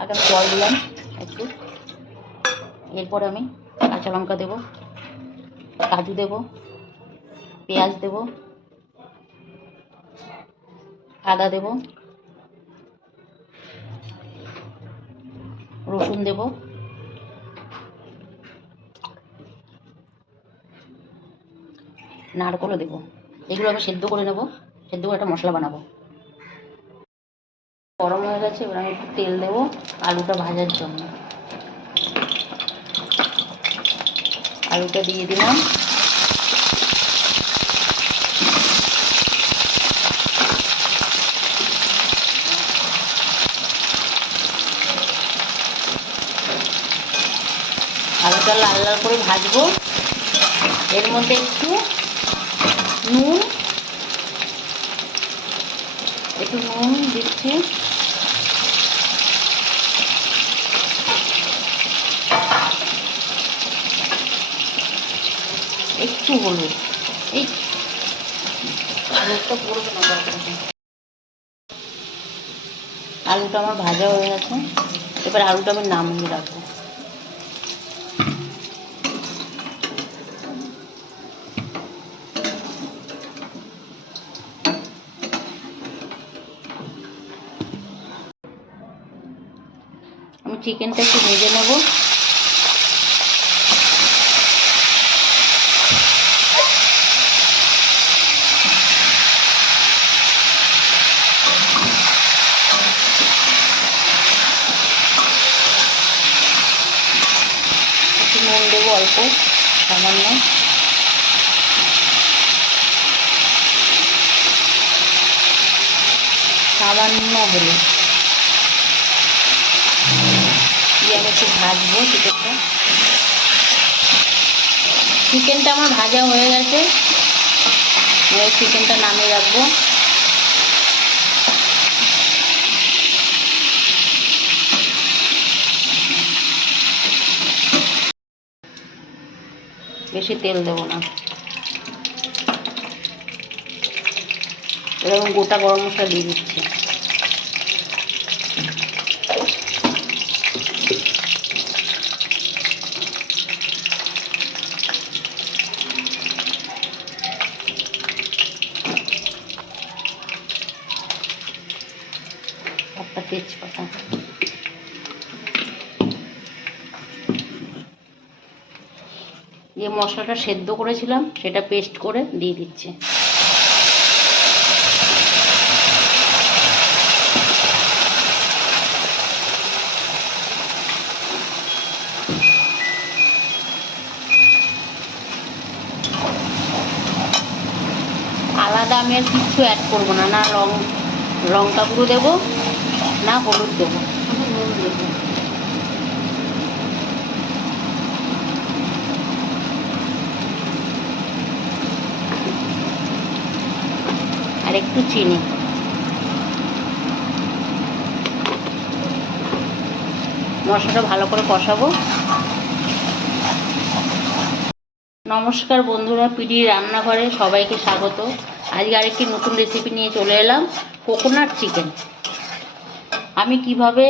আগে আমি জল দিলাম একটু, এরপরে আমি কাঁচা লঙ্কা দেবো, কাজু দেবো, পেঁয়াজ দেবো, আদা দেবো, রসুন দেবো, নারকেলও দেবো। এগুলো আমি সেদ্ধ করে নেবো, সেদ্ধ করে একটা মশলা বানাবো। গরম হয়ে গেছে, এবার আমি একটু তেল দেবো আলুটা ভাজার জন্য। আলুটা দিয়ে দিলাম, আলুটা লাল লাল করে ভাজবো। এর মধ্যে একটু নুন দিচ্ছি, একটু হলুদ, এই হলুদটা পড়বে না তরকারিতে। আলুটা আমার ভাজা হয়ে গেছে, এবার আলুটা আমি নামিয়ে রাখবো। আমি চিকেনটা একটু ভেজে নেব। একটু নুন দেবো অল্প, সামান্য, সামান্য হলুদ দিয়ে আমি একটু ভাজবো চিকেনটা। চিকেনটা আমার ভাজা হয়ে গেছে, এবার চিকেনটা নামিয়ে রাখবো। বেশি তেল দেবো না, এরকম গোটা গরম মশলা দিয়ে দিচ্ছি। একটা তেজপাতা, যে মশলাটা সেদ্ধ করেছিলাম সেটা পেস্ট করে দিয়ে দিচ্ছি। আলাদা আমি আর কিচ্ছু অ্যাড করবো না, না লঙ্কা গুঁড়ো দেবো, না হলুদ দেবো, শুধু নুন দেবো। আর একটু চিনি। মশলাটা ভালো করে কষাবো। নমস্কার বন্ধুরা, পিডি রান্নাঘরে সবাইকে স্বাগত। আজকে আরেকটি নতুন রেসিপি নিয়ে চলে এলাম, কোকোনাট চিকেন। আমি কিভাবে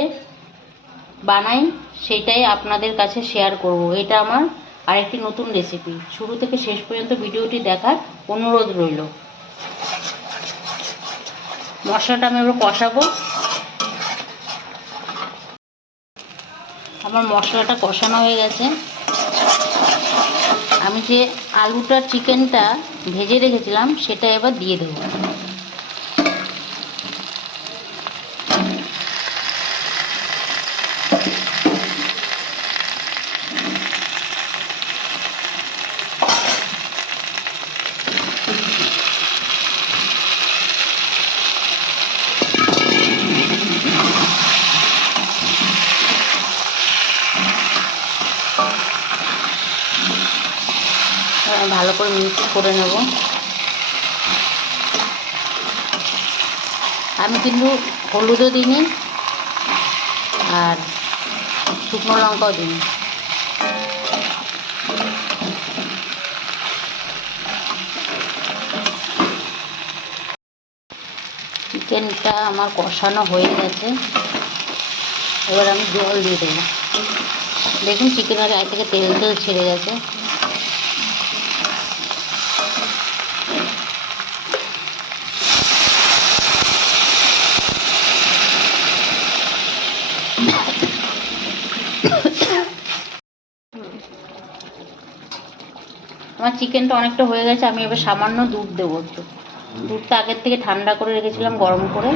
বানাই সেটাই আপনাদের কাছে শেয়ার করব। এটা আমার আরেকটি নতুন রেসিপি। শুরু থেকে শেষ পর্যন্ত ভিডিওটি দেখার অনুরোধ রইল। মশলাটা আমি এবার কষাবো। আমার মশলাটা কষানো হয়ে গেছে। আমি যে আলুটা চিকেনটা ভেজে রেখেছিলাম সেটা এবার দিয়ে দেবো। ভালো করে মিক্স করে নেব। আমি কিন্তু হলুদও দিইনি আর শুকনো লঙ্কাও দিইনি। চিকেনটা আমার কষানো হয়ে গেছে। এবার আমি জল দিয়ে দেবো। দেখুন চিকেনের গায়ে থেকে তেল তেল ছেড়ে গেছে। আমার চিকেনটা অনেকটা হয়ে গেছে, আমি এবার সামান্য দুধ দেবো। একটু দুধটা আগের থেকে ঠান্ডা করে রেখেছিলাম গরম করে।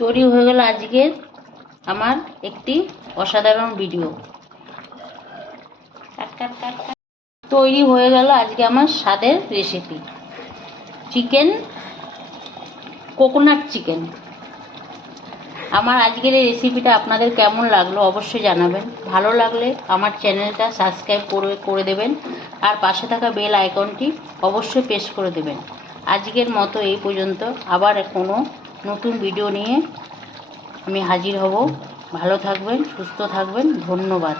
তৈরি হয়ে গেল আজকের আমার একটি অসাধারণ ভিডিও। তৈরি হয়ে গেল আজকে আমার স্বাদের রেসিপি, চিকেন, কোকোনাট চিকেন। আমার আজকের এই রেসিপিটা আপনাদের কেমন লাগলো অবশ্যই জানাবেন। ভালো লাগলে আমার চ্যানেলটা সাবস্ক্রাইব করে দেবেন, আর পাশে থাকা বেল আইকনটি অবশ্যই প্রেস করে দেবেন। আজকের মতো এই পর্যন্ত, আবার কোনো নতুন ভিডিও নিয়ে আমি হাজির হব। ভালো থাকবেন, সুস্থ থাকবেন, ধন্যবাদ।